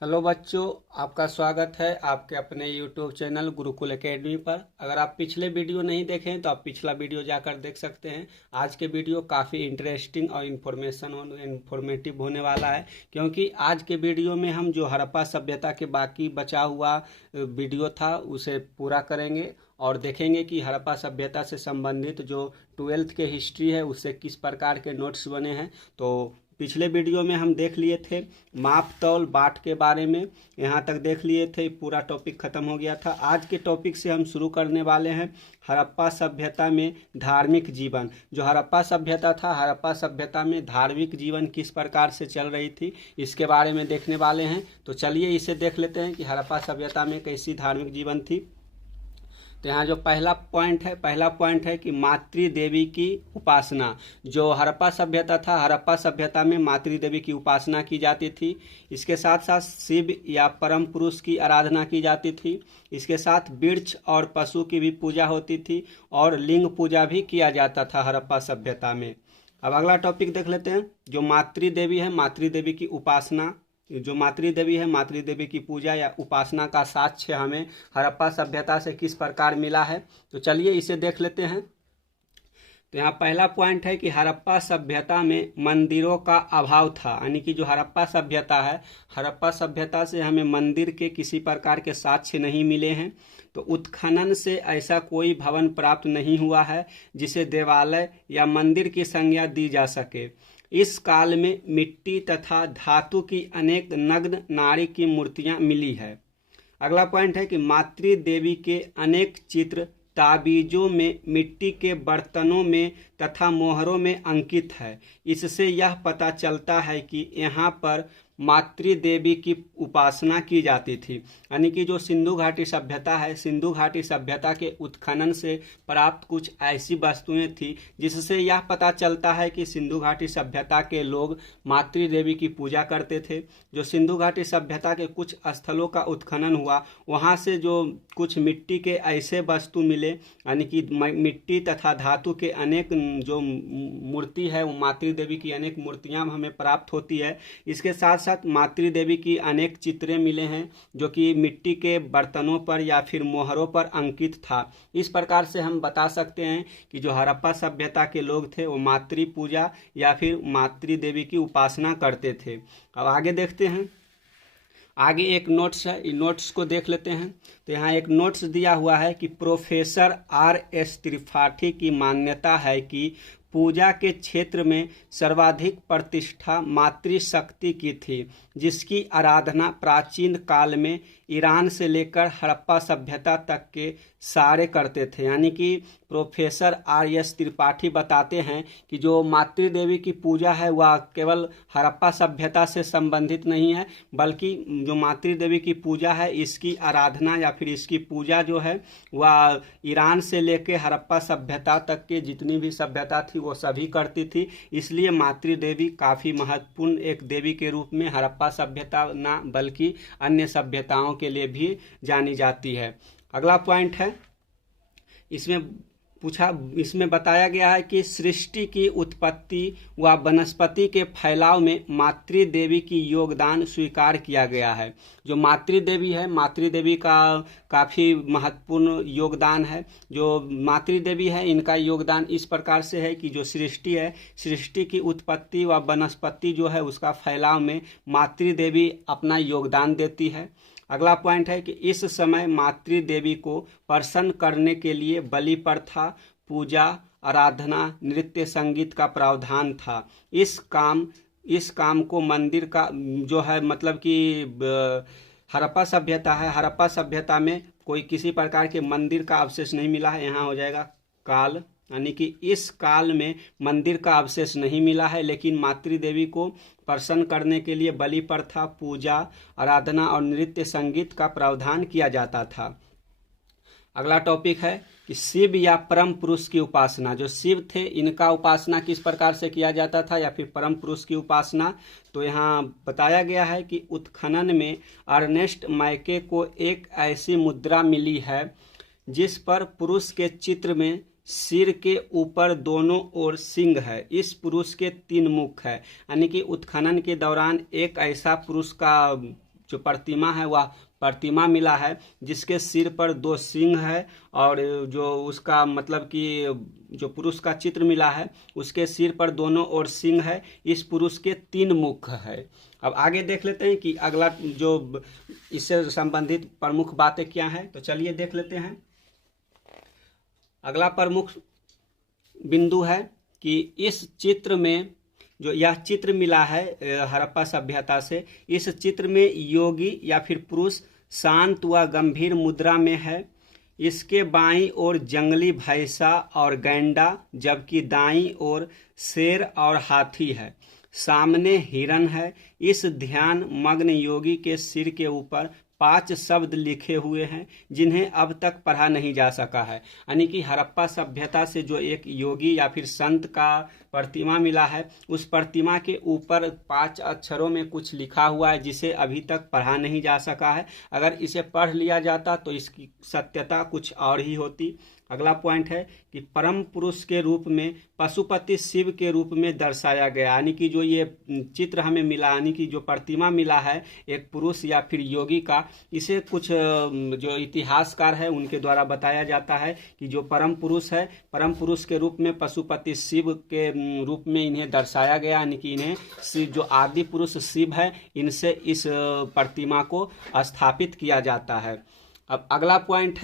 Hello बच्चों, आपका स्वागत है आपके अपने यूट्यूब चैनल गुरुकुल एकेडमी पर। अगर आप पिछले वीडियो नहीं देखें तो आप पिछला वीडियो जाकर देख सकते हैं। आज के वीडियो काफ़ी इंटरेस्टिंग और इन्फॉर्मेटिव होने वाला है, क्योंकि आज के वीडियो में हम जो हड़प्पा सभ्यता के बाकी बचा हुआ वीडियो था उसे पूरा करेंगे और देखेंगे कि हड़प्पा सभ्यता से संबंधित जो 12th के हिस्ट्री है उससे किस प्रकार के नोट्स बने हैं। तो पिछले वीडियो में हम देख लिए थे माप तौल बाट के बारे में, यहाँ तक देख लिए थे, पूरा टॉपिक खत्म हो गया था। आज के टॉपिक से हम शुरू करने वाले हैं हड़प्पा सभ्यता में धार्मिक जीवन। जो हड़प्पा सभ्यता था, हड़प्पा सभ्यता में धार्मिक जीवन किस प्रकार से चल रही थी इसके बारे में देखने वाले हैं। तो चलिए इसे देख लेते हैं कि हड़प्पा सभ्यता में कैसी धार्मिक जीवन थी। तो यहाँ जो पहला पॉइंट है कि मातृ देवी की उपासना। जो हड़प्पा सभ्यता था, हड़प्पा सभ्यता में मातृ देवी की उपासना की जाती थी। इसके साथ साथ शिव या परम पुरुष की आराधना की जाती थी। इसके साथ वृक्ष और पशु की भी पूजा होती थी और लिंग पूजा भी किया जाता था हड़प्पा सभ्यता में। अब अगला टॉपिक देख लेते हैं। जो मातृ देवी है, मातृ देवी की उपासना। जो मातृ देवी है, मातृ देवी की पूजा या उपासना का साक्ष्य हमें हड़प्पा सभ्यता से किस प्रकार मिला है, तो चलिए इसे देख लेते हैं। तो यहाँ पहला पॉइंट है कि हड़प्पा सभ्यता में मंदिरों का अभाव था। यानी कि जो हड़प्पा सभ्यता है, हड़प्पा सभ्यता से हमें मंदिर के किसी प्रकार के साक्ष्य नहीं मिले हैं। तो उत्खनन से ऐसा कोई भवन प्राप्त नहीं हुआ है जिसे देवालय या मंदिर की संज्ञा दी जा सके। इस काल में मिट्टी तथा धातु की अनेक नग्न नारी की मूर्तियां मिली है। अगला पॉइंट है कि मातृ देवी के अनेक चित्र ताबीजों में, मिट्टी के बर्तनों में तथा मोहरों में अंकित है। इससे यह पता चलता है कि यहाँ पर मातृ देवी की उपासना की जाती थी। यानी कि जो सिंधु घाटी सभ्यता है, सिंधु घाटी सभ्यता के उत्खनन से प्राप्त कुछ ऐसी वस्तुएं थी जिससे यह पता चलता है कि सिंधु घाटी सभ्यता के लोग मातृ देवी की पूजा करते थे। जो सिंधु घाटी सभ्यता के कुछ स्थलों का उत्खनन हुआ, वहाँ से जो कुछ मिट्टी के ऐसे वस्तु मिले, यानी कि मिट्टी तथा धातु के अनेक जो मूर्ति है, वो मातृ देवी की अनेक मूर्तियाँ हमें प्राप्त होती है। इसके साथ साथ मातृ देवी की अनेक चित्रें मिले हैं जो कि मिट्टी के बर्तनों पर या फिर मोहरों पर अंकित था। इस प्रकार से हम बता सकते हैं कि जो हड़प्पा सभ्यता के लोग थे वो मातृ पूजा या फिर मातृ देवी की उपासना करते थे। अब आगे देखते हैं। आगे एक नोट्स है, इन नोट्स को देख लेते हैं। तो यहाँ एक नोट्स दिया हुआ है कि प्रोफेसर R.S. त्रिपाठी की मान्यता है कि पूजा के क्षेत्र में सर्वाधिक प्रतिष्ठा मातृशक्ति की थी, जिसकी आराधना प्राचीन काल में ईरान से लेकर हड़प्पा सभ्यता तक के सारे करते थे। यानी कि प्रोफेसर R.S. त्रिपाठी बताते हैं कि जो मातृ देवी की पूजा है वह केवल हड़प्पा सभ्यता से संबंधित नहीं है, बल्कि जो मातृ देवी की पूजा है इसकी आराधना या फिर इसकी पूजा जो है वह ईरान से लेकर हड़प्पा सभ्यता तक के जितनी भी सभ्यता थी वो सभी करती थी। इसलिए मातृ देवी काफ़ी महत्वपूर्ण एक देवी के रूप में हड़प्पा सभ्यता ना बल्कि अन्य सभ्यताओं के लिए भी जानी जाती है। अगला पॉइंट है, इसमें बताया गया है कि सृष्टि की उत्पत्ति व वनस्पति के फैलाव में मातृ देवी की योगदान स्वीकार किया गया है। जो मातृ देवी है, मातृ देवी का काफ़ी महत्वपूर्ण योगदान है। जो मातृ देवी है इनका योगदान इस प्रकार से है कि जो सृष्टि है, सृष्टि की उत्पत्ति व वनस्पति जो है उसका फैलाव में मातृ देवी अपना योगदान देती है। अगला पॉइंट है कि इस समय मातृ देवी को प्रसन्न करने के लिए बलि प्रथा, पूजा, आराधना, नृत्य, संगीत का प्रावधान था। इस काम को मंदिर का जो है मतलब कि हड़प्पा सभ्यता है, हड़प्पा सभ्यता में कोई किसी प्रकार के मंदिर का अवशेष नहीं मिला है। यहाँ हो जाएगा काल, यानी कि इस काल में मंदिर का अवशेष नहीं मिला है, लेकिन मातृ देवी को प्रसन्न करने के लिए बलि प्रथा, पूजा, आराधना और नृत्य संगीत का प्रावधान किया जाता था। अगला टॉपिक है कि शिव या परम पुरुष की उपासना। जो शिव थे इनका उपासना किस प्रकार से किया जाता था या फिर परम पुरुष की उपासना, तो यहाँ बताया गया है कि उत्खनन में अर्नेस्ट मैके को एक ऐसी मुद्रा मिली है जिस पर पुरुष के चित्र में सिर के ऊपर दोनों ओर सिंह है। इस पुरुष के 3 मुख है। यानी कि उत्खनन के दौरान एक ऐसा पुरुष का जो प्रतिमा है वह प्रतिमा मिला है जिसके सिर पर 2 सिंह है, और जो उसका मतलब कि जो पुरुष का चित्र मिला है उसके सिर पर दोनों ओर सिंह है। इस पुरुष के 3 मुख है। अब आगे देख लेते हैं कि अगला जो इससे संबंधित प्रमुख बातें क्या हैं, तो चलिए देख लेते हैं। अगला प्रमुख बिंदु है कि इस चित्र में जो यह चित्र मिला है हड़प्पा सभ्यता से, इस चित्र में योगी या फिर पुरुष शांत व गंभीर मुद्रा में है। इसके बाईं ओर जंगली भैंसा और गैंडा, जबकि दाईं ओर शेर और हाथी है। सामने हिरन है। इस ध्यान मग्न योगी के सिर के ऊपर 5 शब्द लिखे हुए हैं जिन्हें अब तक पढ़ा नहीं जा सका है। यानी कि हड़प्पा सभ्यता से जो एक योगी या फिर संत का प्रतिमा मिला है, उस प्रतिमा के ऊपर 5 अक्षरों में कुछ लिखा हुआ है जिसे अभी तक पढ़ा नहीं जा सका है। अगर इसे पढ़ लिया जाता तो इसकी सत्यता कुछ और ही होती। अगला पॉइंट है कि परम पुरुष के रूप में पशुपति शिव के रूप में दर्शाया गया। यानी कि जो ये चित्र हमें मिला, यानी कि जो प्रतिमा मिला है एक पुरुष या फिर योगी का, इसे कुछ जो इतिहासकार है उनके द्वारा बताया जाता है कि जो परम पुरुष है, परम पुरुष के रूप में पशुपति शिव के रूप में इन्हें दर्शाया गया। यानी कि इन्हें जो आदि पुरुष शिव है इनसे इस प्रतिमा को स्थापित किया जाता है। अब अगला पॉइंट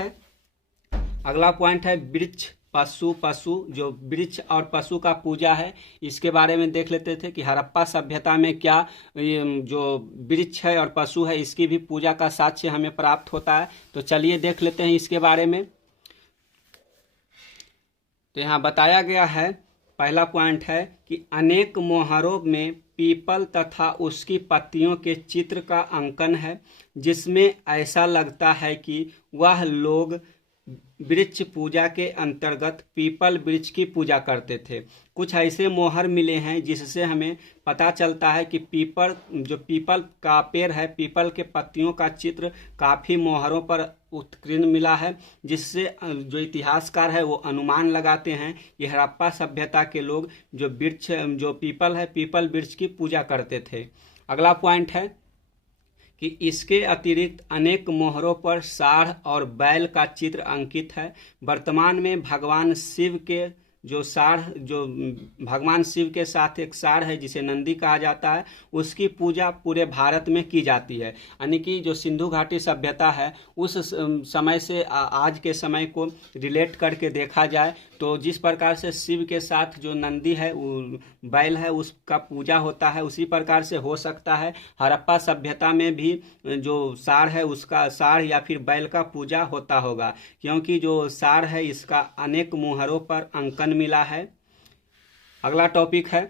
है वृक्ष पशु जो वृक्ष और पशु का पूजा है, इसके बारे में देख लेते थे कि हड़प्पा सभ्यता में क्या जो वृक्ष है और पशु है इसकी भी पूजा का साक्ष्य हमें प्राप्त होता है। तो चलिए देख लेते हैं इसके बारे में। तो यहाँ बताया गया है, पहला पॉइंट है कि अनेक मोहरों में पीपल तथा उसकी पत्तियों के चित्र का अंकन है जिसमें ऐसा लगता है कि वह लोग वृक्ष पूजा के अंतर्गत पीपल वृक्ष की पूजा करते थे। कुछ ऐसे मोहर मिले हैं जिससे हमें पता चलता है कि पीपल का पेड़ है, पीपल के पत्तियों का चित्र काफ़ी मोहरों पर उत्कीर्ण मिला है, जिससे जो इतिहासकार है वो अनुमान लगाते हैं कि हड़प्पा सभ्यता के लोग जो पीपल है, पीपल वृक्ष की पूजा करते थे। अगला पॉइंट है कि इसके अतिरिक्त अनेक मोहरों पर साढ़ और बैल का चित्र अंकित है। वर्तमान में भगवान शिव के साथ एक साढ़ है जिसे नंदी कहा जाता है, उसकी पूजा पूरे भारत में की जाती है। यानी कि जो सिंधु घाटी सभ्यता है उस समय से आज के समय को रिलेट करके देखा जाए तो जिस प्रकार से शिव के साथ जो नंदी है बैल है उसका पूजा होता है, उसी प्रकार से हो सकता है हड़प्पा सभ्यता में भी जो साढ़ है उसका साढ़ या फिर बैल का पूजा होता होगा, क्योंकि जो साढ़ है इसका अनेक मोहरों पर अंकन मिला है। अगला टॉपिक है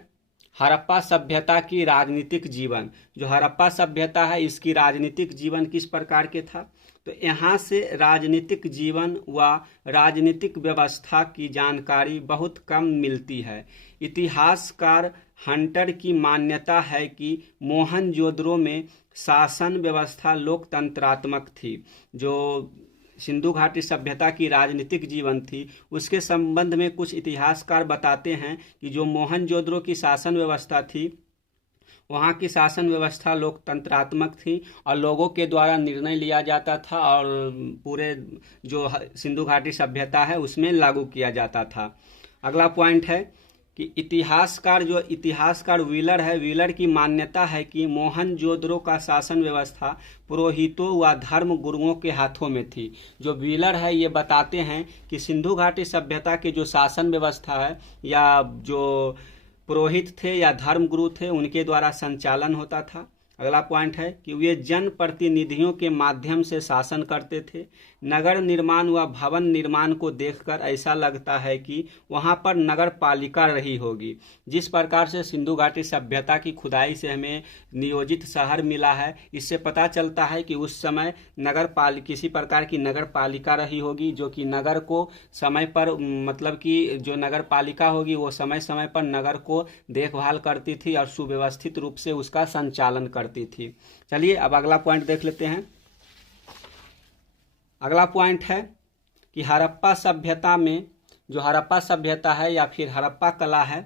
हड़प्पा सभ्यता की राजनीतिक जीवन। जो हड़प्पा सभ्यता है इसकी राजनीतिक जीवन किस प्रकार के था, तो यहाँ से राजनीतिक जीवन व राजनीतिक व्यवस्था की जानकारी बहुत कम मिलती है। इतिहासकार हंटर की मान्यता है कि मोहनजोदड़ो में शासन व्यवस्था लोकतंत्रात्मक थी। जो सिंधु घाटी सभ्यता की राजनीतिक जीवन थी उसके संबंध में कुछ इतिहासकार बताते हैं कि जो मोहनजोदड़ो की शासन व्यवस्था थी वहाँ की शासन व्यवस्था लोकतंत्रात्मक थी और लोगों के द्वारा निर्णय लिया जाता था और पूरे जो सिंधु घाटी सभ्यता है उसमें लागू किया जाता था। अगला पॉइंट है कि इतिहासकार व्हीलर है, व्हीलर की मान्यता है कि मोहनजोदड़ो का शासन व्यवस्था पुरोहितों व धर्म गुरुओं के हाथों में थी। जो व्हीलर है ये बताते हैं कि सिंधु घाटी सभ्यता की जो शासन व्यवस्था है या जो पुरोहित थे या धर्म गुरु थे उनके द्वारा संचालन होता था। अगला पॉइंट है कि वे जनप्रतिनिधियों के माध्यम से शासन करते थे। नगर निर्माण व भवन निर्माण को देखकर ऐसा लगता है कि वहां पर नगर पालिका रही होगी। जिस प्रकार से सिंधु घाटी सभ्यता की खुदाई से हमें नियोजित शहर मिला है, इससे पता चलता है कि उस समय किसी प्रकार की नगर पालिका रही होगी जो कि नगर को समय पर मतलब कि जो नगर पालिका होगी वो समय समय पर नगर को देखभाल करती थी और सुव्यवस्थित रूप से उसका संचालन करती थी। चलिए अब अगला पॉइंट देख लेते हैं। अगला पॉइंट है कि हड़प्पा सभ्यता में जो हड़प्पा सभ्यता है या फिर हड़प्पा कला है,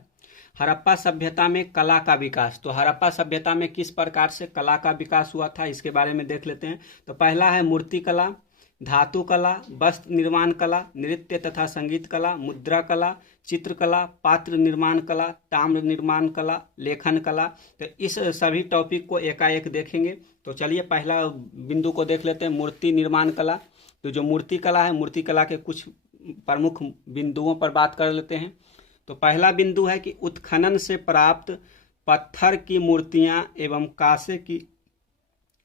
हड़प्पा सभ्यता में कला का विकास। तो हड़प्पा सभ्यता में किस प्रकार से कला का विकास हुआ था, इसके बारे में देख लेते हैं। तो पहला है मूर्ति कला, धातु कला, वस्त्र निर्माण कला, नृत्य तथा संगीत कला, मुद्रा कला, चित्रकला, पात्र निर्माण कला, ताम्र निर्माण कला, लेखन कला। तो इस सभी टॉपिक को एकाएक देखेंगे। तो चलिए पहला बिंदु को देख लेते हैं, मूर्ति निर्माण कला। तो जो मूर्ति कला है, मूर्ति कला के कुछ प्रमुख बिंदुओं पर बात कर लेते हैं। तो पहला बिंदु है कि उत्खनन से प्राप्त पत्थर की मूर्तियां एवं कांसे की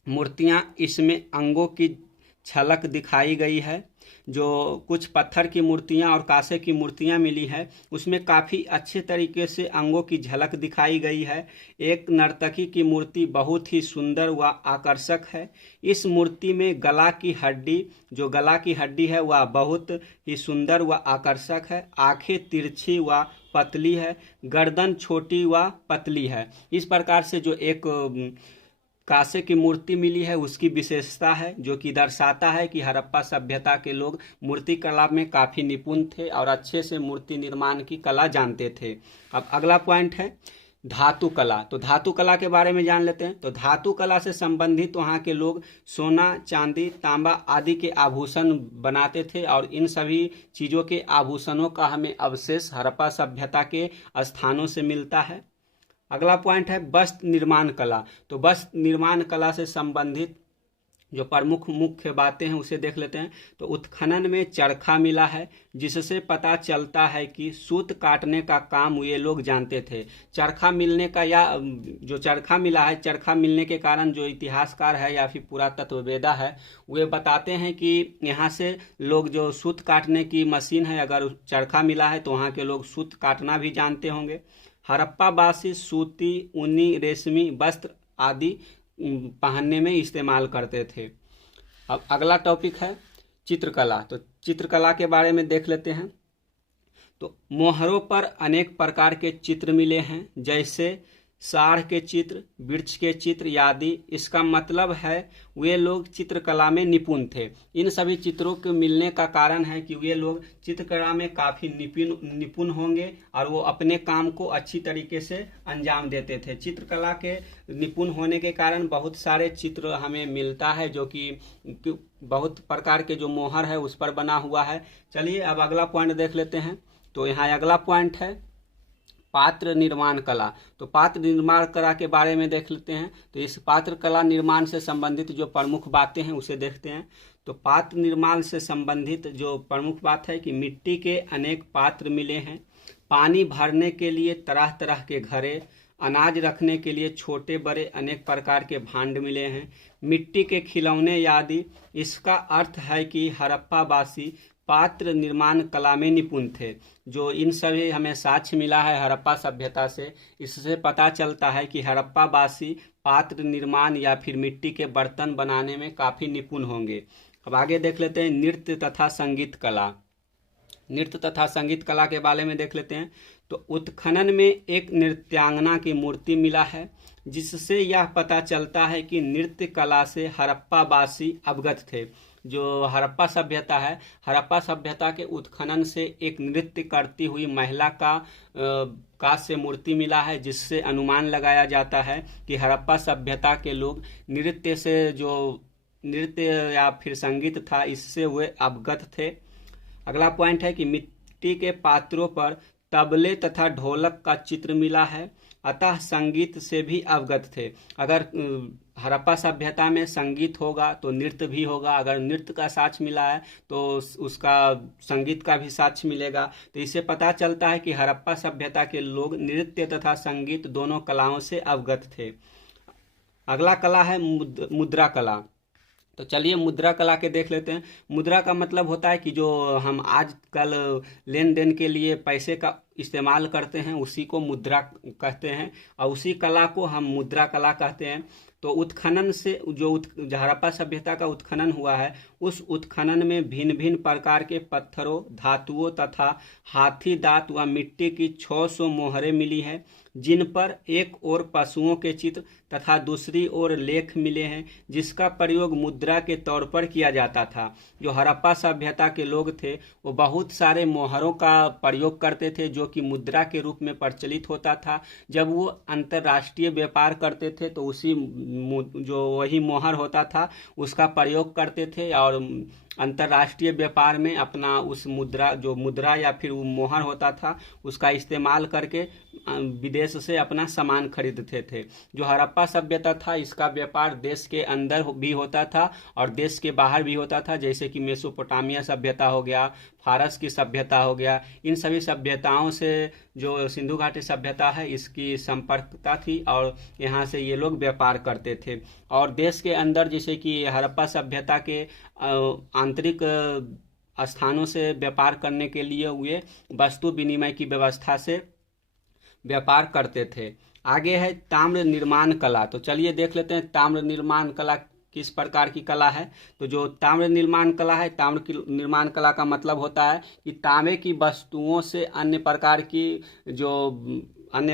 मूर्तियां, इसमें अंगों की झलक दिखाई गई है। जो कुछ पत्थर की मूर्तियां और कांसे की मूर्तियां मिली है, उसमें काफ़ी अच्छे तरीके से अंगों की झलक दिखाई गई है। एक नर्तकी की मूर्ति बहुत ही सुंदर व आकर्षक है। इस मूर्ति में गला की हड्डी, जो गला की हड्डी है वह बहुत ही सुंदर व आकर्षक है। आंखें तिरछी व पतली है, गर्दन छोटी व पतली है। इस प्रकार से जो एक कांसे की मूर्ति मिली है उसकी विशेषता है, जो कि दर्शाता है कि हड़प्पा सभ्यता के लोग मूर्ति कला में काफ़ी निपुण थे और अच्छे से मूर्ति निर्माण की कला जानते थे। अब अगला पॉइंट है धातु कला। तो धातु कला के बारे में जान लेते हैं। तो धातु कला से संबंधित वहाँ के लोग सोना, चांदी, तांबा आदि के आभूषण बनाते थे और इन सभी चीज़ों के आभूषणों का हमें अवशेष हड़प्पा सभ्यता के स्थानों से मिलता है। अगला पॉइंट है वस्त्र निर्माण कला। तो वस्त्र निर्माण कला से संबंधित जो प्रमुख मुख्य बातें हैं उसे देख लेते हैं। तो उत्खनन में चरखा मिला है, जिससे पता चलता है कि सूत काटने का काम ये लोग जानते थे। चरखा मिलने का या जो चरखा मिला है, चरखा मिलने के कारण जो इतिहासकार है या फिर पुरातत्ववेदा है वे बताते हैं कि यहाँ से लोग जो सूत काटने की मशीन है, अगर चरखा मिला है तो वहाँ के लोग सूत काटना भी जानते होंगे। हड़प्पावासी सूती, ऊनी, रेशमी वस्त्र आदि पहनने में इस्तेमाल करते थे। अब अगला टॉपिक है चित्रकला। तो चित्रकला के बारे में देख लेते हैं। तो मोहरों पर अनेक प्रकार के चित्र मिले हैं, जैसे साढ़ के चित्र, वृक्ष के चित्र आदि। इसका मतलब है वे लोग चित्रकला में निपुण थे। इन सभी चित्रों के मिलने का कारण है कि वे लोग चित्रकला में काफ़ी निपुण होंगे और वो अपने काम को अच्छी तरीके से अंजाम देते थे। चित्रकला के निपुण होने के कारण बहुत सारे चित्र हमें मिलता है, जो कि बहुत प्रकार के जो मोहर है उस पर बना हुआ है। चलिए अब अगला पॉइंट देख लेते हैं। तो यहाँ अगला पॉइंट है पात्र निर्माण कला। तो पात्र निर्माण कला के बारे में देख लेते हैं। तो इस पात्र कला निर्माण से संबंधित जो प्रमुख बातें हैं उसे देखते हैं। तो पात्र निर्माण से संबंधित जो प्रमुख बात है कि मिट्टी के अनेक पात्र मिले हैं, पानी भरने के लिए तरह तरह के घड़े, अनाज रखने के लिए छोटे बड़े अनेक प्रकार के भांड मिले हैं, मिट्टी के खिलौने आदि। इसका अर्थ है कि हड़प्पावासी पात्र निर्माण कला में निपुण थे। जो इन सभी हमें साक्ष्य मिला है हड़प्पा सभ्यता से, इससे पता चलता है कि हड़प्पावासी पात्र निर्माण या फिर मिट्टी के बर्तन बनाने में काफ़ी निपुण होंगे। अब आगे देख लेते हैं नृत्य तथा संगीत कला। नृत्य तथा संगीत कला के बारे में देख लेते हैं। तो उत्खनन में एक नृत्यांगना की मूर्ति मिला है, जिससे यह पता चलता है कि नृत्य कला से हड़प्पावासी अवगत थे। जो हड़प्पा सभ्यता है, हड़प्पा सभ्यता के उत्खनन से एक नृत्य करती हुई महिला का कांस्य मूर्ति मिला है, जिससे अनुमान लगाया जाता है कि हड़प्पा सभ्यता के लोग नृत्य से, जो नृत्य या फिर संगीत था, इससे वे अवगत थे। अगला पॉइंट है कि मिट्टी के पात्रों पर तबले तथा ढोलक का चित्र मिला है, अतः संगीत से भी अवगत थे। अगर हड़प्पा सभ्यता में संगीत होगा तो नृत्य भी होगा, अगर नृत्य का साक्ष्य मिला है तो उसका संगीत का भी साक्ष्य मिलेगा। तो इससे पता चलता है कि हड़प्पा सभ्यता के लोग नृत्य तथा संगीत दोनों कलाओं से अवगत थे। अगला कला है मुद्रा कला। तो चलिए मुद्रा कला के देख लेते हैं। मुद्रा का मतलब होता है कि जो हम आजकल लेन देन के लिए पैसे का इस्तेमाल करते हैं उसी को मुद्रा कहते हैं, और उसी कला को हम मुद्रा कला कहते हैं। तो उत्खनन से जो हड़प्पा सभ्यता का उत्खनन हुआ है उस उत्खनन में भिन्न भिन्न प्रकार के पत्थरों, धातुओं तथा हाथी दांत व मिट्टी की 600 मोहरें मिली है, जिन पर एक ओर पशुओं के चित्र तथा दूसरी ओर लेख मिले हैं, जिसका प्रयोग मुद्रा के तौर पर किया जाता था। जो हड़प्पा सभ्यता के लोग थे वो बहुत सारे मोहरों का प्रयोग करते थे, जो कि मुद्रा के रूप में प्रचलित होता था। जब वो अंतर्राष्ट्रीय व्यापार करते थे तो उसी जो वही मोहर होता था उसका प्रयोग करते थे और अंतर्राष्ट्रीय व्यापार में अपना उस मुद्रा या फिर वो मोहर होता था उसका इस्तेमाल करके विदेश से अपना सामान खरीदते थे। जो हड़प्पा सभ्यता था इसका व्यापार देश के अंदर भी होता था और देश के बाहर भी होता था, जैसे कि मेसोपोटामिया सभ्यता हो गया, फारस की सभ्यता हो गया। इन सभी सभ्यताओं से जो सिंधु घाटी सभ्यता है इसकी संपर्कता थी और यहाँ से ये लोग व्यापार करते थे। और देश के अंदर जैसे कि हड़प्पा सभ्यता के आंतरिक स्थानों से व्यापार करने के लिए वे वस्तु विनिमय की व्यवस्था से व्यापार करते थे। आगे है ताम्र निर्माण कला। तो चलिए देख लेते हैं ताम्र निर्माण कला किस प्रकार की कला है। तो जो ताम्र निर्माण कला है, ताम्र की निर्माण कला का मतलब होता है कि तांबे की वस्तुओं से अन्य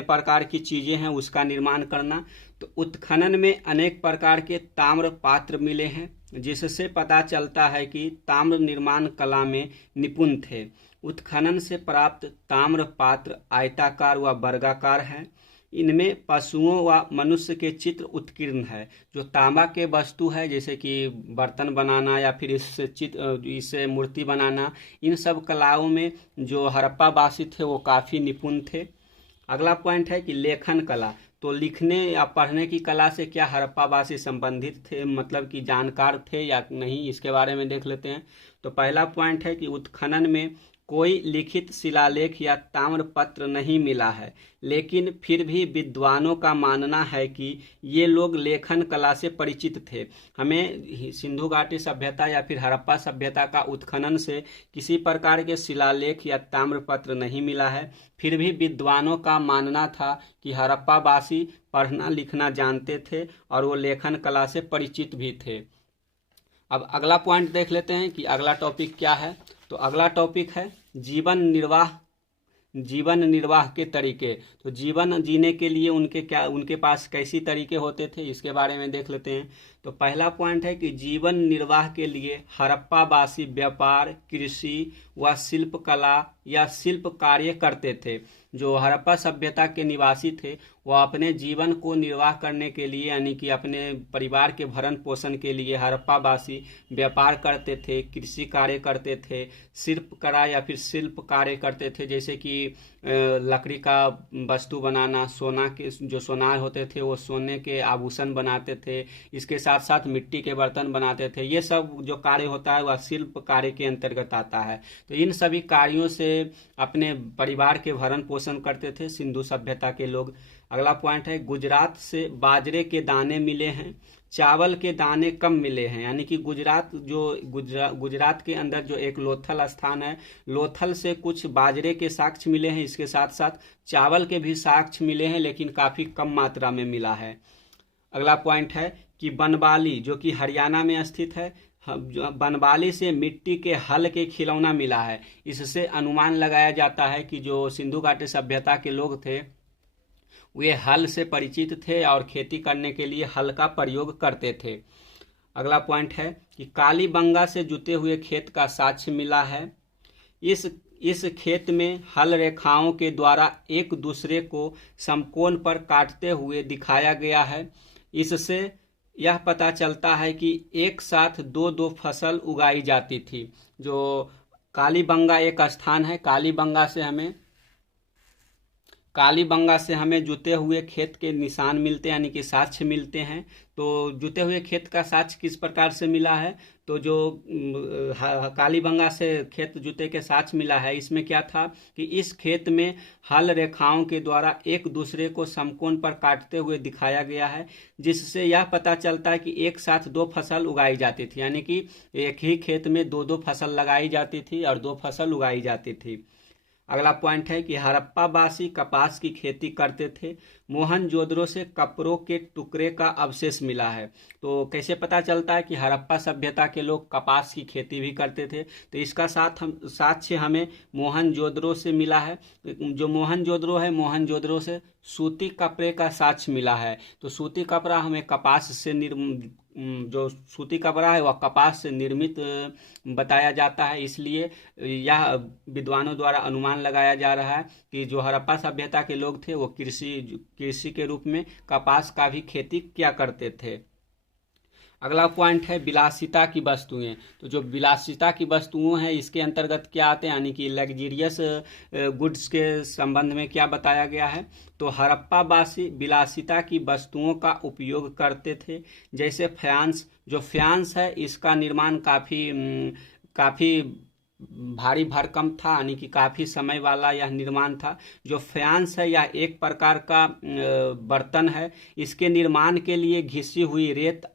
प्रकार की चीजें हैं उसका निर्माण करना। तो उत्खनन में अनेक प्रकार के ताम्र पात्र मिले हैं, जिससे पता चलता है कि ताम्र निर्माण कला में निपुण थे। उत्खनन से प्राप्त ताम्र पात्र आयताकार व वर्गाकार हैं। इनमें पशुओं व मनुष्य के चित्र उत्कीर्ण है। जो तांबा के वस्तु है जैसे कि बर्तन बनाना या फिर इससे मूर्ति बनाना, इन सब कलाओं में जो हड़प्पावासी थे वो काफ़ी निपुण थे। अगला पॉइंट है कि लेखन कला। तो लिखने या पढ़ने की कला से क्या हड़प्पावासी संबंधित थे, मतलब कि जानकार थे या नहीं, इसके बारे में देख लेते हैं। तो पहला पॉइंट है कि उत्खनन में कोई लिखित शिलालेख या ताम्र पत्र नहीं मिला है, लेकिन फिर भी विद्वानों का मानना है कि ये लोग लेखन कला से परिचित थे। हमें सिंधु घाटी सभ्यता या फिर हड़प्पा सभ्यता का उत्खनन से किसी प्रकार के शिलालेख या ताम्र पत्र नहीं मिला है, फिर भी विद्वानों का मानना था कि हड़प्पावासी पढ़ना लिखना जानते थे और वो लेखन कला से परिचित भी थे। अब अगला पॉइंट देख लेते हैं कि अगला टॉपिक क्या है। तो अगला टॉपिक है जीवन निर्वाह के तरीके। तो जीवन जीने के लिए उनके पास कैसी तरीके होते थे, इसके बारे में देख लेते हैं। तो पहला पॉइंट है कि जीवन निर्वाह के लिए हड़प्पावासी व्यापार, कृषि व शिल्प कला या शिल्प कार्य करते थे। जो हड़प्पा सभ्यता के निवासी थे वह अपने जीवन को निर्वाह करने के लिए यानी कि अपने परिवार के भरण पोषण के लिए हड़प्पावासी व्यापार करते थे, कृषि कार्य करते थे, शिल्प कला या फिर शिल्प कार्य करते थे, जैसे कि लकड़ी का वस्तु बनाना, सोना के जो सोनार होते थे वो सोने के आभूषण बनाते थे, इसके साथ साथ मिट्टी के बर्तन बनाते थे। ये सब जो कार्य होता है वह शिल्प कार्य के अंतर्गत आता है। तो इन सभी कार्यों से अपने परिवार के भरण पोषण करते थे सिंधु सभ्यता के लोग। अगला पॉइंट है गुजरात से बाजरे के दाने मिले हैं, चावल के दाने कम मिले हैं। यानी कि गुजरात के अंदर जो एक लोथल स्थान है, लोथल से कुछ बाजरे के साक्ष्य मिले हैं, इसके साथ साथ चावल के भी साक्ष्य मिले हैं, लेकिन काफ़ी कम मात्रा में मिला है। अगला पॉइंट है कि बनवाली जो कि हरियाणा में स्थित है, बनवाली से मिट्टी के हल के खिलौना मिला है। इससे अनुमान लगाया जाता है कि जो सिंधु घाटी सभ्यता के लोग थे वे हल से परिचित थे और खेती करने के लिए हल का प्रयोग करते थे। अगला पॉइंट है कि कालीबंगा से जुते हुए खेत का साक्ष्य मिला है। इस खेत में हल रेखाओं के द्वारा एक दूसरे को समकोण पर काटते हुए दिखाया गया है। इससे यह पता चलता है कि एक साथ दो फसल उगाई जाती थी। जो कालीबंगा एक स्थान है, कालीबंगा से हमें जुते हुए खेत के निशान मिलते हैं, यानी कि साक्ष्य मिलते हैं। तो जुते हुए खेत का साक्ष्य किस प्रकार से मिला है, तो जो कालीबंगा से खेत जुते के साक्ष्य मिला है, इसमें क्या था कि इस खेत में हल रेखाओं के द्वारा एक दूसरे को समकोण पर काटते हुए दिखाया गया है, जिससे यह पता चलता है कि एक साथ दो फसल उगाई जाती थी, यानी कि एक ही खेत में दो फसल लगाई जाती थी और दो फसल उगाई जाती थी। अगला पॉइंट है कि हड़प्पावासी कपास की खेती करते थे। मोहनजोदड़ो से कपड़ों के टुकड़े का अवशेष मिला है। तो कैसे पता चलता है कि हड़प्पा सभ्यता के लोग कपास की खेती भी करते थे? तो इसका साक्ष्य हमें मोहनजोदड़ो से मिला है। जो मोहनजोदड़ो है, मोहनजोदड़ो से सूती कपड़े का साक्ष्य मिला है। तो सूती कपड़ा हमें कपास से जो सूती कपड़ा है वह कपास से निर्मित बताया जाता है। इसलिए यह विद्वानों द्वारा अनुमान लगाया जा रहा है कि जो हड़प्पा सभ्यता के लोग थे वो कृषि के रूप में कपास का भी खेती किया करते थे। अगला पॉइंट है विलासिता की वस्तुएं। तो जो विलासिता की वस्तुएं हैं इसके अंतर्गत क्या आते हैं, यानी कि लग्जरियस गुड्स के संबंध में क्या बताया गया है? तो हड़प्पावासी विलासिता की वस्तुओं का उपयोग करते थे, जैसे फ्यांस। जो फ्यांस है इसका निर्माण काफ़ी भारी भरकम था, यानी कि काफ़ी समय वाला यह निर्माण था। जो फ्यांस है यह एक प्रकार का बर्तन है। इसके निर्माण के लिए घिसी हुई रेत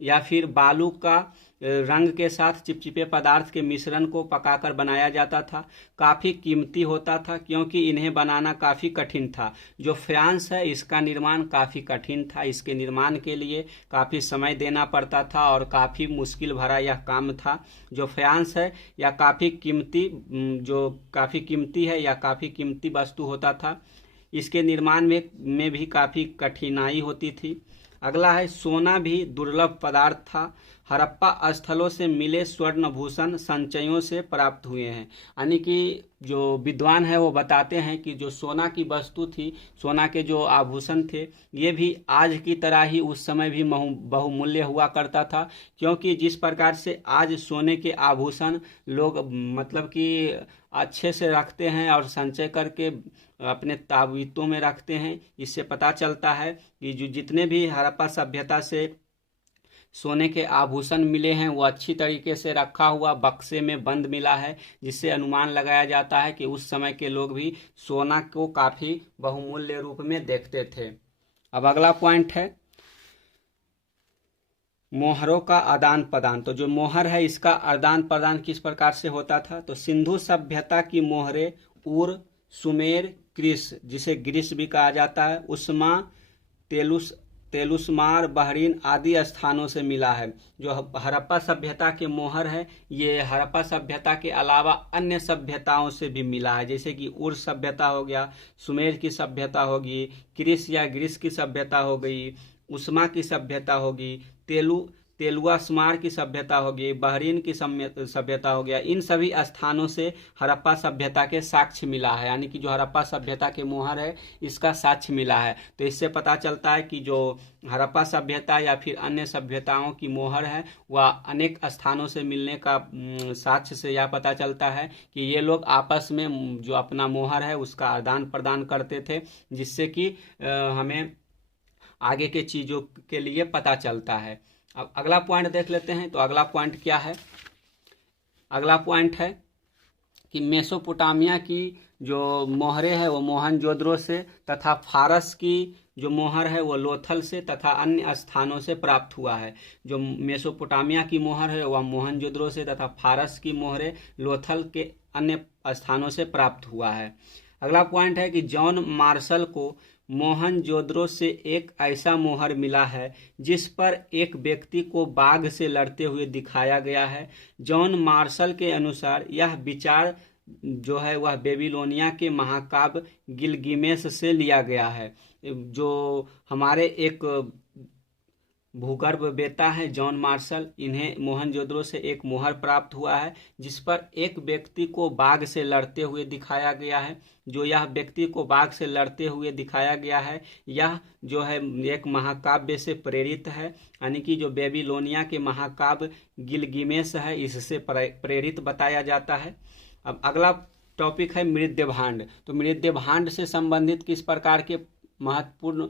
या फिर बालू का रंग के साथ चिपचिपे पदार्थ के मिश्रण को पकाकर बनाया जाता था। काफ़ी कीमती होता था क्योंकि इन्हें बनाना काफ़ी कठिन था। जो फ्यांस है इसका निर्माण काफ़ी कठिन था। इसके निर्माण के लिए काफ़ी समय देना पड़ता था और काफ़ी मुश्किल भरा यह काम था। जो फ्यांस है यह काफ़ी कीमती है या काफ़ी कीमती वस्तु होता था। इसके निर्माण में भी काफ़ी कठिनाई होती थी। अगला है सोना भी दुर्लभ पदार्थ था। हड़प्पा स्थलों से मिले स्वर्णभूषण संचयों से प्राप्त हुए हैं। यानी कि जो विद्वान है वो बताते हैं कि जो सोना की वस्तु थी, सोना के जो आभूषण थे, ये भी आज की तरह ही उस समय भी बहुमूल्य हुआ करता था। क्योंकि जिस प्रकार से आज सोने के आभूषण लोग मतलब कि अच्छे से रखते हैं और संचय करके अपने ताबीतों में रखते हैं, इससे पता चलता है कि जो जितने भी हड़प्पा सभ्यता से सोने के आभूषण मिले हैं वो अच्छी तरीके से रखा हुआ बक्से में बंद मिला है, जिससे अनुमान लगाया जाता है कि उस समय के लोग भी सोना को काफ़ी बहुमूल्य रूप में देखते थे। अब अगला पॉइंट है मोहरों का आदान प्रदान। तो जो मोहर है इसका आदान प्रदान किस प्रकार से होता था? तो सिंधु सभ्यता की मोहरें उर, सुमेर, क्रिस, जिसे ग्रीस भी कहा जाता है, उस्मा, तेलुसमार, बहरीन आदि स्थानों से मिला है। जो हड़प्पा सभ्यता के मोहर है ये हड़प्पा सभ्यता के अलावा अन्य सभ्यताओं से भी मिला है, जैसे कि उर सभ्यता हो गया, सुमेर की सभ्यता होगी, क्रिस या ग्रीस की सभ्यता हो गई, उस्मा की सभ्यता होगी, तेलुआस्मार की सभ्यता होगी, बहरीन की सभ्यता हो गया। इन सभी स्थानों से हड़प्पा सभ्यता के साक्ष्य मिला है, यानी कि जो हड़प्पा सभ्यता के मोहर है इसका साक्ष्य मिला है। तो इससे पता चलता है कि जो हड़प्पा सभ्यता या फिर अन्य सभ्यताओं की मोहर है वह अनेक स्थानों से मिलने का साक्ष्य से यह पता चलता है कि ये लोग आपस में जो अपना मोहर है उसका आदान प्रदान करते थे, जिससे कि हमें आगे के चीज़ों के लिए पता चलता है। अब अगला पॉइंट देख लेते हैं। तो अगला पॉइंट क्या है? अगला पॉइंट है कि मेसोपोटामिया की जो मोहरें है वो मोहनजोदड़ो से तथा फारस की जो मोहर है वो लोथल से तथा अन्य स्थानों से प्राप्त हुआ है। जो मेसोपोटामिया की मोहर है वह मोहनजोदड़ो से तथा फारस की मोहरें लोथल के अन्य स्थानों से प्राप्त हुआ है। अगला पॉइंट है कि जॉन मार्शल को मोहनजोदड़ो से एक ऐसा मोहर मिला है जिस पर एक व्यक्ति को बाघ से लड़ते हुए दिखाया गया है। जॉन मार्शल के अनुसार यह विचार जो है वह बेबीलोनिया के महाकाव्य गिलगिमेश से लिया गया है। जो हमारे एक भूगर्भ वेता है जॉन मार्शल, इन्हें मोहनजोदड़ो से एक मोहर प्राप्त हुआ है जिस पर एक व्यक्ति को बाघ से लड़ते हुए दिखाया गया है। जो यह व्यक्ति को बाघ से लड़ते हुए दिखाया गया है यह जो है एक महाकाव्य से प्रेरित है, यानी कि जो बेबीलोनिया के महाकाव्य गिलगिमेश है इससे प्रेरित बताया जाता है। अब अगला टॉपिक है मृद्य भांड। तो मृद्य भांड से संबंधित किस प्रकार के महत्वपूर्ण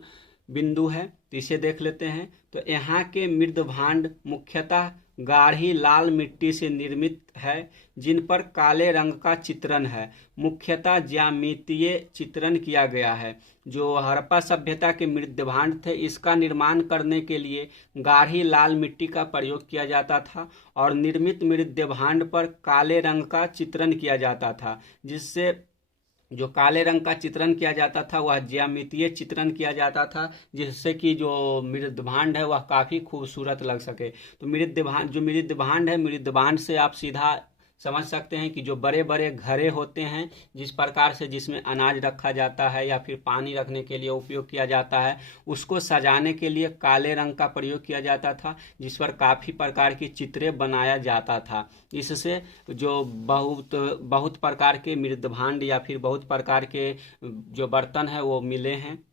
बिंदु है तो इसे देख लेते हैं। तो यहाँ के मृद भांड मुख्यतः गाढ़ी लाल मिट्टी से निर्मित है जिन पर काले रंग का चित्रण है, मुख्यतः ज्यामितीय चित्रण किया गया है। जो हड़प्पा सभ्यता के मृद भांड थे इसका निर्माण करने के लिए गाढ़ी लाल मिट्टी का प्रयोग किया जाता था और निर्मित मृद भांड पर काले रंग का चित्रण किया जाता था, जिससे जो काले रंग का चित्रण किया जाता था वह ज्यामितीय चित्रण किया जाता था, जिससे कि जो मृदभांड है वह काफ़ी खूबसूरत लग सके। तो मृदभांड है, मृदभांड से आप सीधा समझ सकते हैं कि जो बड़े बड़े घड़े होते हैं जिस प्रकार से जिसमें अनाज रखा जाता है या फिर पानी रखने के लिए उपयोग किया जाता है, उसको सजाने के लिए काले रंग का प्रयोग किया जाता था, जिस पर काफ़ी प्रकार की चित्रें बनाया जाता था। इससे जो बहुत बहुत प्रकार के मृदभांड या फिर बहुत प्रकार के जो बर्तन है वो मिले हैं।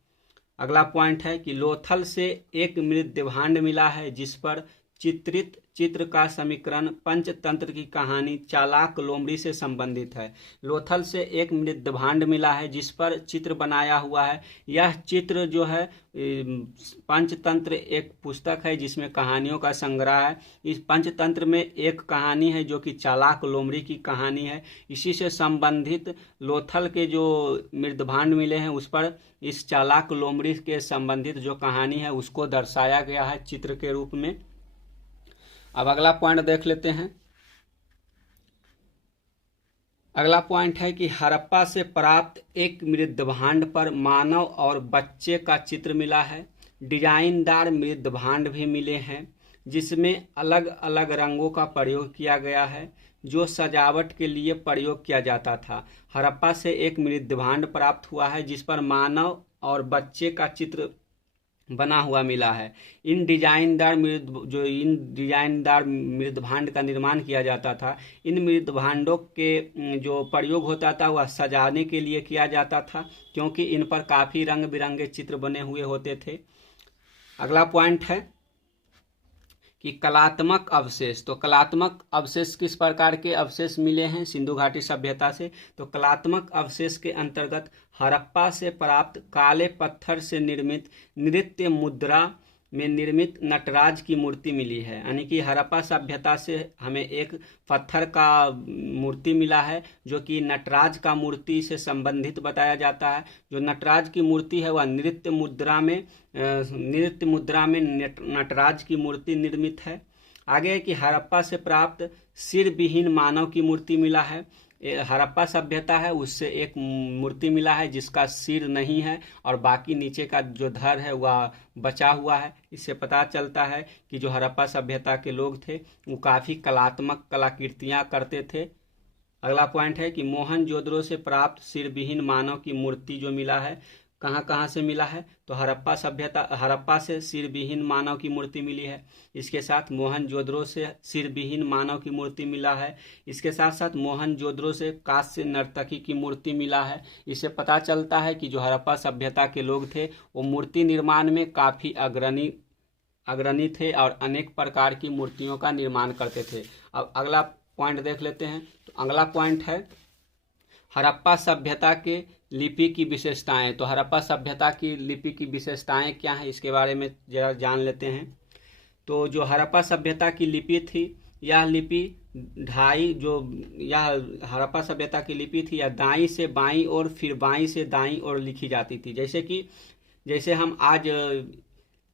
अगला पॉइंट है कि लोथल से एक मृदभांड मिला है जिस पर चित्रित चित्र का समीकरण पंचतंत्र की कहानी चालाक लोमड़ी से संबंधित है। लोथल से एक मृदभांड मिला है जिस पर चित्र बनाया हुआ है। यह चित्र जो है पंचतंत्र एक पुस्तक है जिसमें कहानियों का संग्रह है। इस पंचतंत्र में एक कहानी है जो कि चालाक लोमड़ी की कहानी है। इसी से संबंधित लोथल के जो मृदभांड मिले हैं उस पर इस चालाक लोमड़ी के संबंधित जो कहानी है उसको दर्शाया गया है चित्र के रूप में। अब अगला पॉइंट देख लेते हैं। अगला पॉइंट है कि हड़प्पा से प्राप्त एक मृदभांड पर मानव और बच्चे का चित्र मिला है। डिजाइनदार मृदभांड भी मिले हैं जिसमें अलग अलग रंगों का प्रयोग किया गया है जो सजावट के लिए प्रयोग किया जाता था। हड़प्पा से एक मृदभांड प्राप्त हुआ है जिस पर मानव और बच्चे का चित्र बना हुआ मिला है। इन डिजाइनदार मृदभांड का निर्माण किया जाता था। इन मृदभांडों के जो प्रयोग होता था वह सजाने के लिए किया जाता था क्योंकि इन पर काफ़ी रंग बिरंगे चित्र बने हुए होते थे। अगला पॉइंट है कि कलात्मक अवशेष। तो कलात्मक अवशेष किस प्रकार के अवशेष मिले हैं सिंधु घाटी सभ्यता से? तो कलात्मक अवशेष के अंतर्गत हड़प्पा से प्राप्त काले पत्थर से निर्मित नृत्य मुद्रा में निर्मित नटराज की मूर्ति मिली है। यानी कि हड़प्पा सभ्यता से हमें एक पत्थर का मूर्ति मिला है जो कि नटराज का मूर्ति से संबंधित बताया जाता है। जो नटराज की मूर्ति है वह नृत्य मुद्रा में नटराज की मूर्ति निर्मित है। आगे है कि हड़प्पा से प्राप्त सिर विहीन मानव की मूर्ति मिला है। हड़प्पा सभ्यता है उससे एक मूर्ति मिला है जिसका सिर नहीं है और बाकी नीचे का जो धड़ है वह बचा हुआ है। इससे पता चलता है कि जो हड़प्पा सभ्यता के लोग थे वो काफ़ी कलात्मक कलाकृतियाँ करते थे। अगला पॉइंट है कि मोहनजोदड़ो से प्राप्त सिर विहीन मानव की मूर्ति जो मिला है कहाँ से मिला है? तो हड़प्पा से सिर विहीन मानव की मूर्ति मिली है। इसके साथ मोहनजोदड़ो से सिर विहीन मानव की मूर्ति मिला है। इसके साथ साथ मोहनजोदड़ो से कांस्य नर्तकी की मूर्ति मिला है। इससे पता चलता है कि जो हड़प्पा सभ्यता के लोग थे वो मूर्ति निर्माण में काफ़ी अग्रणी थे और अनेक प्रकार की मूर्तियों का निर्माण करते थे। अब अगला पॉइंट देख लेते हैं। तो अगला पॉइंट है हड़प्पा सभ्यता के लिपि की विशेषताएं। तो हड़प्पा सभ्यता की लिपि की विशेषताएं क्या हैं इसके बारे में जरा जान लेते हैं। तो जो हड़प्पा सभ्यता की लिपि थी यह लिपि हड़प्पा सभ्यता की लिपि थी यह दाईं से बाईं और फिर बाईं से दाईं और लिखी जाती थी। जैसे हम आज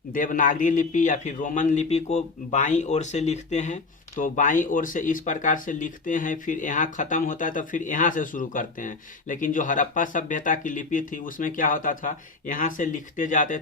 देवनागरी लिपि या फिर रोमन लिपि को बाईं ओर से लिखते हैं तो बाईं ओर से इस प्रकार से लिखते हैं, फिर यहाँ ख़त्म होता है तो फिर यहाँ से शुरू करते हैं। लेकिन जो हड़प्पा सभ्यता की लिपि थी उसमें क्या होता था, यहाँ से लिखते जाते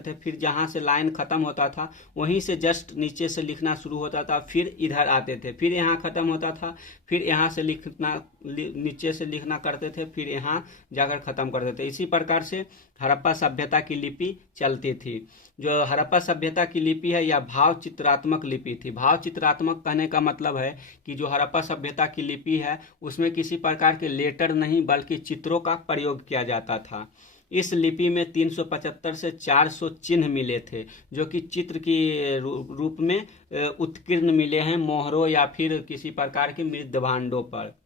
थे, फिर जहाँ से लाइन ख़त्म होता था वहीं से जस्ट नीचे से लिखना शुरू होता था, फिर इधर आते थे, फिर यहाँ ख़त्म होता था, फिर यहाँ से नीचे से लिखना करते थे, फिर यहाँ जाकर ख़त्म करते थे। इसी प्रकार से हड़प्पा सभ्यता की लिपि चलती थी। जो हड़प्पा सभ्यता की लिपि है यह भाव चित्रात्मक लिपि थी। भाव चित्रात्मक कहने का मतलब है कि जो हड़प्पा सभ्यता की लिपि है उसमें किसी प्रकार के लेटर नहीं बल्कि चित्रों का प्रयोग किया जाता था। इस लिपि में 375 से 400 चिन्ह मिले थे जो कि चित्र की रूप में उत्कीर्ण मिले हैं मोहरों या फिर किसी प्रकार के मृदभांडों पर।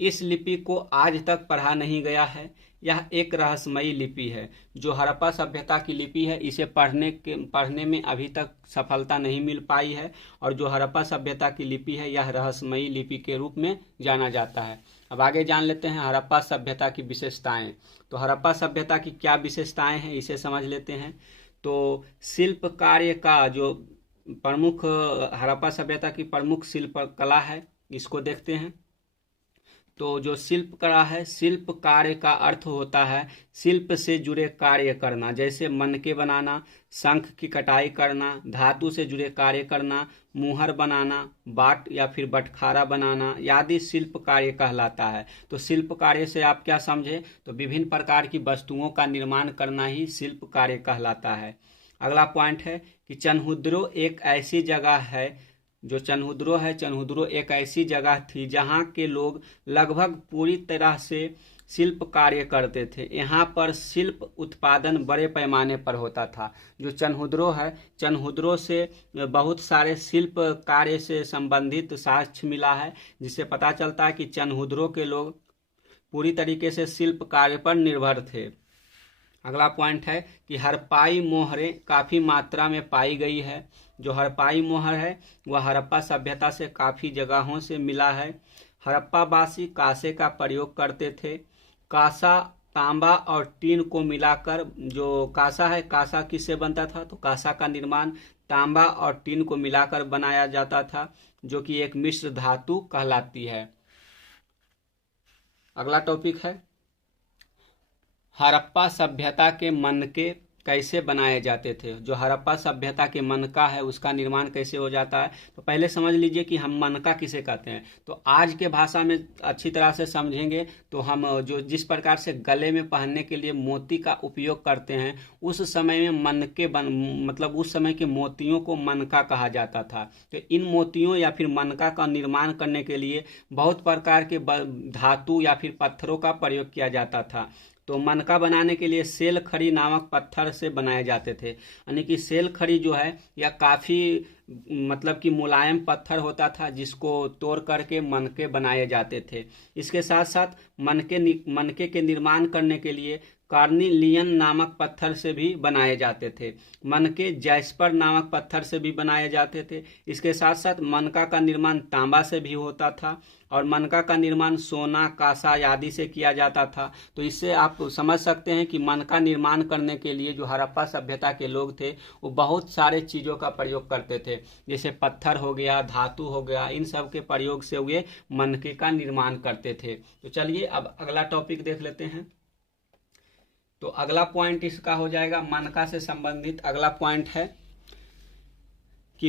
इस लिपि को आज तक पढ़ा नहीं गया है। यह एक रहस्यमयी लिपि है। जो हड़प्पा सभ्यता की लिपि है इसे पढ़ने में अभी तक सफलता नहीं मिल पाई है और जो हड़प्पा सभ्यता की लिपि है यह रहस्यमयी लिपि के रूप में जाना जाता है। अब आगे जान लेते हैं हड़प्पा सभ्यता की विशेषताएं। तो हड़प्पा सभ्यता की क्या विशेषताएं हैं इसे समझ लेते हैं। तो शिल्प कार्य का जो प्रमुख हड़प्पा सभ्यता की प्रमुख शिल्प कला है इसको देखते हैं। तो जो शिल्प कला है, शिल्प कार्य का अर्थ होता है शिल्प से जुड़े कार्य करना, जैसे मनके बनाना, शंख की कटाई करना, धातु से जुड़े कार्य करना, मुहर बनाना, बाट या फिर बटखारा बनाना आदि शिल्प कार्य कहलाता है। तो शिल्प कार्य से आप क्या समझे, तो विभिन्न प्रकार की वस्तुओं का निर्माण करना ही शिल्प कार्य कहलाता है। अगला पॉइंट है कि चनहुद्रो एक ऐसी जगह है, जो चनहुद्रो है, चनहुद्रो एक ऐसी जगह थी जहाँ के लोग लगभग पूरी तरह से शिल्प कार्य करते थे। यहाँ पर शिल्प उत्पादन बड़े पैमाने पर होता था। जो चनहुद्रो है, चनहुद्रो से बहुत सारे शिल्प कार्य से संबंधित साक्ष्य मिला है, जिससे पता चलता है कि चनहुद्रो के लोग पूरी तरीके से शिल्प कार्य पर निर्भर थे। अगला पॉइंट है कि हड़प्पाई मोहरें काफ़ी मात्रा में पाई गई है। जो हड़प्पाई मोहर है वह हड़प्पा सभ्यता से काफ़ी जगहों से मिला है। हड़प्पावासी कांसे का प्रयोग करते थे। कांसा, तांबा और टीन को मिलाकर, जो कांसा है, कांसा किससे बनता था, तो कांसा का निर्माण तांबा और टीन को मिलाकर बनाया जाता था, जो कि एक मिश्र धातु कहलाती है। अगला टॉपिक है हड़प्पा सभ्यता के मनके कैसे बनाए जाते थे। जो हड़प्पा सभ्यता के मनका है उसका निर्माण कैसे हो जाता है, तो पहले समझ लीजिए कि हम मनका किसे कहते हैं। तो आज के भाषा में अच्छी तरह से समझेंगे तो हम जो जिस प्रकार से गले में पहनने के लिए मोती का उपयोग करते हैं, उस समय में मनके मतलब उस समय के मोतियों को मनका कहा जाता था। तो इन मोतियों या फिर मनका का निर्माण करने के लिए बहुत प्रकार के धातु या फिर पत्थरों का प्रयोग किया जाता था। तो मनका बनाने के लिए सेल खड़ी नामक पत्थर से बनाए जाते थे। यानी कि सेल खड़ी जो है यह काफ़ी मतलब कि मुलायम पत्थर होता था, जिसको तोड़ करके मनके बनाए जाते थे। इसके साथ साथ मनके के निर्माण करने के लिए कार्निलियन नामक पत्थर से भी बनाए जाते थे। मनके जैस्पर नामक पत्थर से भी बनाए जाते थे। इसके साथ साथ मनका का निर्माण तांबा से भी होता था और मनका का निर्माण सोना, कांसा आदि से किया जाता था। तो इससे आप समझ सकते हैं कि मनका निर्माण करने के लिए जो हड़प्पा सभ्यता के लोग थे वो बहुत सारे चीज़ों का प्रयोग करते थे, जैसे पत्थर हो गया, धातु हो गया, इन सब के प्रयोग से वे मनके का निर्माण करते थे। तो चलिए अब अगला टॉपिक देख लेते हैं। तो अगला पॉइंट इसका हो जाएगा मनका से संबंधित। अगला पॉइंट है कि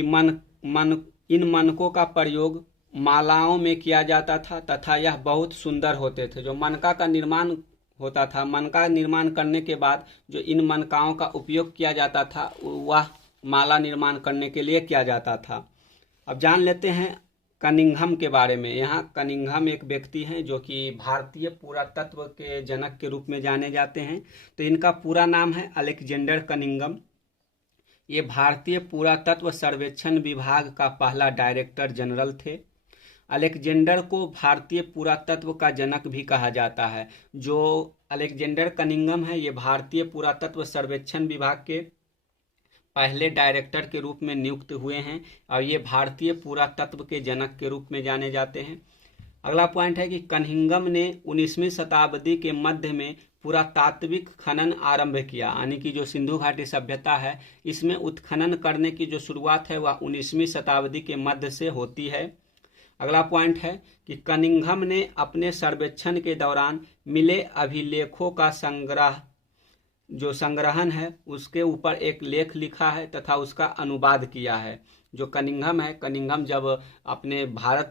इन मनकों का प्रयोग मालाओं में किया जाता था तथा यह बहुत सुंदर होते थे। जो मनका का निर्माण होता था, मनका निर्माण करने के बाद जो इन मनकाओं का उपयोग किया जाता था वह माला निर्माण करने के लिए किया जाता था। अब जान लेते हैं कनिंघम के बारे में। यहाँ कनिंघम एक व्यक्ति हैं जो कि भारतीय पुरातत्व के जनक के रूप में जाने जाते हैं। तो इनका पूरा नाम है अलेक्जेंडर कनिंघम। ये भारतीय पुरातत्व सर्वेक्षण विभाग का पहला डायरेक्टर जनरल थे। अलेक्जेंडर को भारतीय पुरातत्व का जनक भी कहा जाता है। जो अलेक्जेंडर कनिंघम है ये भारतीय पुरातत्व सर्वेक्षण विभाग के पहले डायरेक्टर के रूप में नियुक्त हुए हैं और ये भारतीय पुरातत्व के जनक के रूप में जाने जाते हैं। अगला पॉइंट है कि कनिंघम ने 19वीं शताब्दी के मध्य में पुरातात्विक खनन आरंभ किया। यानी कि जो सिंधु घाटी सभ्यता है इसमें उत्खनन करने की जो शुरुआत है वह 19वीं शताब्दी के मध्य से होती है। अगला पॉइंट है कि कनिंघम ने अपने सर्वेक्षण के दौरान मिले अभिलेखों का संग्रहण है उसके ऊपर एक लेख लिखा है तथा उसका अनुवाद किया है। जो कनिंघम है, कनिंघम जब अपने भारत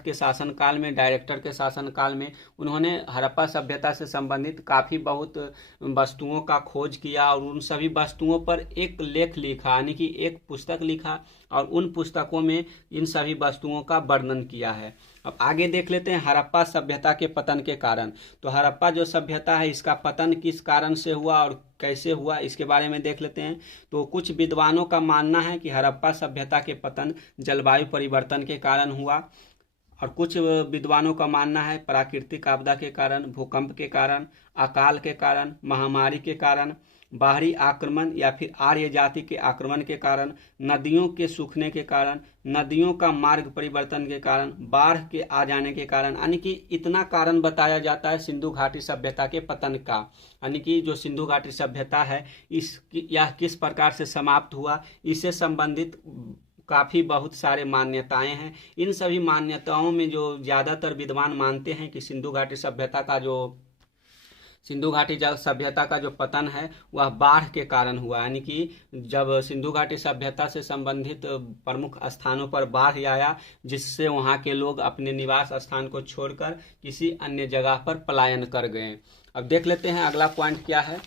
के शासनकाल में, डायरेक्टर के शासनकाल में उन्होंने हड़प्पा सभ्यता से संबंधित काफ़ी बहुत वस्तुओं का खोज किया और उन सभी वस्तुओं पर एक लेख लिखा, यानी कि एक पुस्तक लिखा और उन पुस्तकों में इन सभी वस्तुओं का वर्णन किया है। अब आगे देख लेते हैं हड़प्पा सभ्यता के पतन के कारण। तो हड़प्पा जो सभ्यता है इसका पतन किस कारण से हुआ और कैसे हुआ, इसके बारे में देख लेते हैं। तो कुछ विद्वानों का मानना है कि हड़प्पा सभ्यता के पतन जलवायु परिवर्तन के कारण हुआ और कुछ विद्वानों का मानना है प्राकृतिक आपदा के कारण, भूकंप के कारण, अकाल के कारण, महामारी के कारण, बाहरी आक्रमण या फिर आर्य जाति के आक्रमण के कारण, नदियों के सूखने के कारण, नदियों का मार्ग परिवर्तन के कारण, बाढ़ के आ जाने के कारण। यानी कि इतना कारण बताया जाता है सिंधु घाटी सभ्यता के पतन का। यानी कि जो सिंधु घाटी सभ्यता है यह किस प्रकार से समाप्त हुआ, इससे संबंधित काफ़ी बहुत सारे मान्यताएं हैं। इन सभी मान्यताओं में जो ज़्यादातर विद्वान मानते हैं कि सिंधु घाटी सभ्यता का जो पतन है वह बाढ़ के कारण हुआ, यानी कि जब सिंधु घाटी सभ्यता से संबंधित प्रमुख स्थानों पर बाढ़ आया, जिससे वहाँ के लोग अपने निवास स्थान को छोड़कर किसी अन्य जगह पर पलायन कर गए। अब देख लेते हैं अगला पॉइंट क्या है।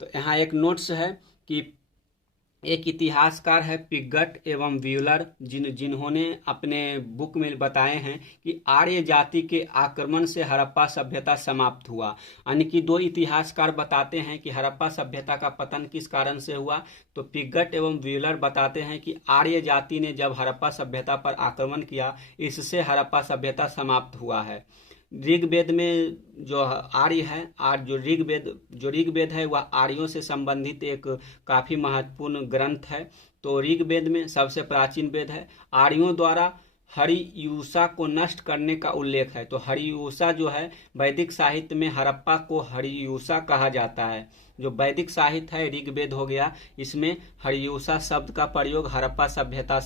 तो यहाँ एक नोट्स है कि एक इतिहासकार है पिगट एवं व्हीलर, जिन्होंने अपने बुक में बताए हैं कि आर्य जाति के आक्रमण से हड़प्पा सभ्यता समाप्त हुआ। यानी कि दो इतिहासकार बताते हैं कि हड़प्पा सभ्यता का पतन किस कारण से हुआ। तो पिगट एवं व्हीलर बताते हैं कि आर्य जाति ने जब हड़प्पा सभ्यता पर आक्रमण किया, इससे हड़प्पा सभ्यता समाप्त हुआ है। ऋग्वेद में जो आर्य है, जो ऋग्वेद है वह आर्यों से संबंधित एक काफ़ी महत्वपूर्ण ग्रंथ है। तो ऋग्वेद में सबसे प्राचीन वेद है। आर्यों द्वारा हरियूषा को नष्ट करने का उल्लेख है। तो हरियूषा जो है, वैदिक साहित्य में हड़प्पा को हरियूषा कहा जाता है। जो वैदिक साहित्य है, ऋग्वेद हो गया, इसमें हरियूषा शब्द का प्रयोग हड़प्पा सभ्यता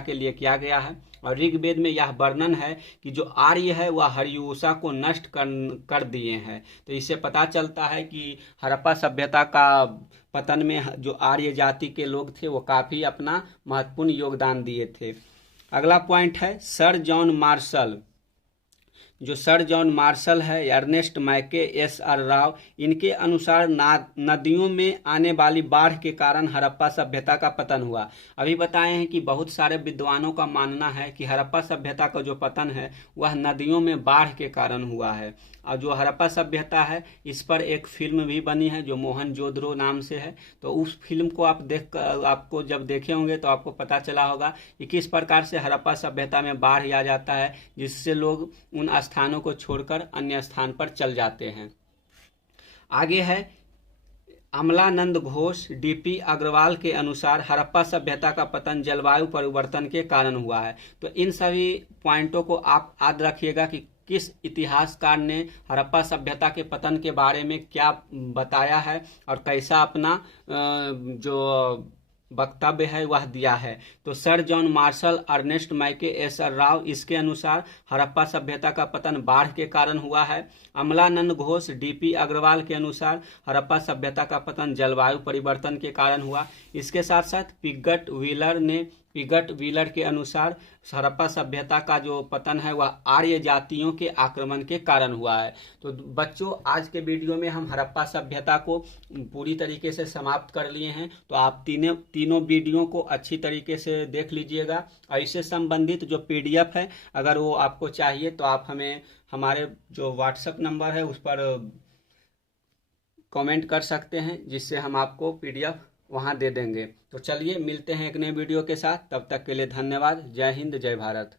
के लिए किया गया है। और ऋग्वेद में यह वर्णन है कि जो आर्य है वह हरियूषा को नष्ट कर दिए हैं। तो इससे पता चलता है कि हड़प्पा सभ्यता का पतन में जो आर्य जाति के लोग थे वो काफ़ी अपना महत्वपूर्ण योगदान दिए थे। अगला पॉइंट है सर जॉन मार्शल। जो सर जॉन मार्शल है, अर्नेस्ट मैके, एस.आर. राव, इनके अनुसार नदियों में आने वाली बाढ़ के कारण हड़प्पा सभ्यता का पतन हुआ। अभी बताए हैं कि बहुत सारे विद्वानों का मानना है कि हड़प्पा सभ्यता का जो पतन है वह नदियों में बाढ़ के कारण हुआ है। और जो हड़प्पा सभ्यता है, इस पर एक फिल्म भी बनी है जो मोहनजोदड़ो नाम से है। तो उस फिल्म को आपको जब देखे होंगे तो आपको पता चला होगा कि किस प्रकार से हड़प्पा सभ्यता में बाढ़ आ जाता है, जिससे लोग उन स्थानों को छोड़कर अन्य स्थान पर चल जाते हैं। आगे है अमलानंद घोष, डी.पी. अग्रवाल के अनुसार हड़प्पा सभ्यता का पतन जलवायु परिवर्तन के कारण हुआ है। तो इन सभी पॉइंटों को आप याद रखिएगा कि किस इतिहासकार ने हड़प्पा सभ्यता के पतन के बारे में क्या बताया है और कैसा अपना जो वक्तव्य है वह दिया है। तो सर जॉन मार्शल, अर्नेस्ट मैके, एस.आर. राव, इसके अनुसार हड़प्पा सभ्यता का पतन बाढ़ के कारण हुआ है। अमलानंद घोष, डी.पी. अग्रवाल के अनुसार हड़प्पा सभ्यता का पतन जलवायु परिवर्तन के कारण हुआ। इसके साथ साथ पिगट व्हीलर के अनुसार हड़प्पा सभ्यता का जो पतन है वह आर्य जातियों के आक्रमण के कारण हुआ है। तो बच्चों, आज के वीडियो में हम हड़प्पा सभ्यता को पूरी तरीके से समाप्त कर लिए हैं। तो आप तीनों वीडियो को अच्छी तरीके से देख लीजिएगा। और इससे संबंधित जो PDF है, अगर वो आपको चाहिए तो आप हमारे जो WhatsApp नंबर है उस पर कमेंट कर सकते हैं, जिससे हम आपको PDF वहाँ दे देंगे। तो चलिए मिलते हैं एक नए वीडियो के साथ। तब तक के लिए धन्यवाद। जय हिंद, जय भारत।